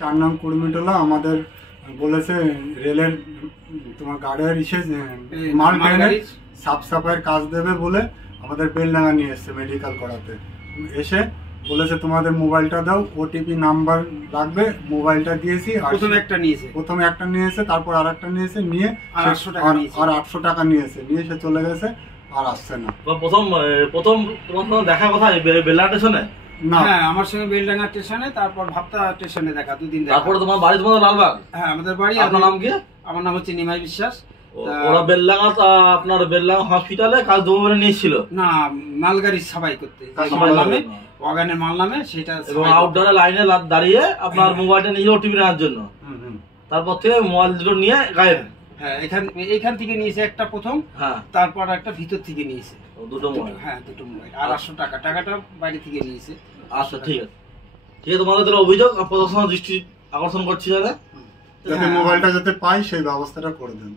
4 নং কুর্মিটোলা আমাদের বলেছে রেলের তোমার গার্ডের মাল ট্রেনে সাফ সাফাইয়ের কাজ দেবে বলে আমাদের বেলডাঙ্গা নিয়ে এসছে মেডিকেল করাতে। এসে বলেছে তোমাদের মোবাইলটা দাও, ওটিপি নাম্বার লাগবে, মোবাইলটা দিয়েছি। প্রথমে একটা নিয়েছে, তারপর আর একটা নিয়েছে, নিয়ে আর 800 টাকা নিয়েছে, নিয়ে সে চলে গেছে, আর আসছে না। প্রথম তোমার দেখা কোথায়? বেলডাঙ্গা স্টেশনে? না, হ্যাঁ আমার সঙ্গে বেলডাঙ্গা স্টেশনে, তারপর ভাবতা স্টেশনে দেখা, 2 দিন দেখা। তারপরে তোমার বাড়ি তোমাদের লালবাগ? হ্যাঁ আমাদের বাড়ি। আপনার নাম কি? আমার নাম হচ্ছে নিমাই বিশ্বাস। ওরা বেলডাঙ্গা আপনার বেলডাঙ্গা হসপিটালে কাজ দেবো বলে নিয়েছিল? না, মালগাড়ি সাফাই করতে, ওয়াগানের মাল নামে সেটা। এবং আউটডোরে লাইনে দাঁড়িয়ে আপনার মোবাইলটা নিয়ে ওটিপি নেওয়ার জন্য, তারপর থেকে মোবাইল দুটো নিয়ে গায়েব। হ্যাঁ এখান থেকে নিয়েছে একটা প্রথম, তারপর একটা ভিতর থেকে নিয়েছে দুটো মোবাইল। হ্যাঁ দুটো মোবাইল, আর 800 টাকা, টাকাটা বাইরে থেকে নিয়েছে। আচ্ছা ঠিক আছে, ঠিক আছে। তোমাদের অভিযোগ প্রশাসনের দৃষ্টি আকর্ষণ করছি যাতে মোবাইলটা যাতে পাই সেই ব্যবস্থাটা করে দেন।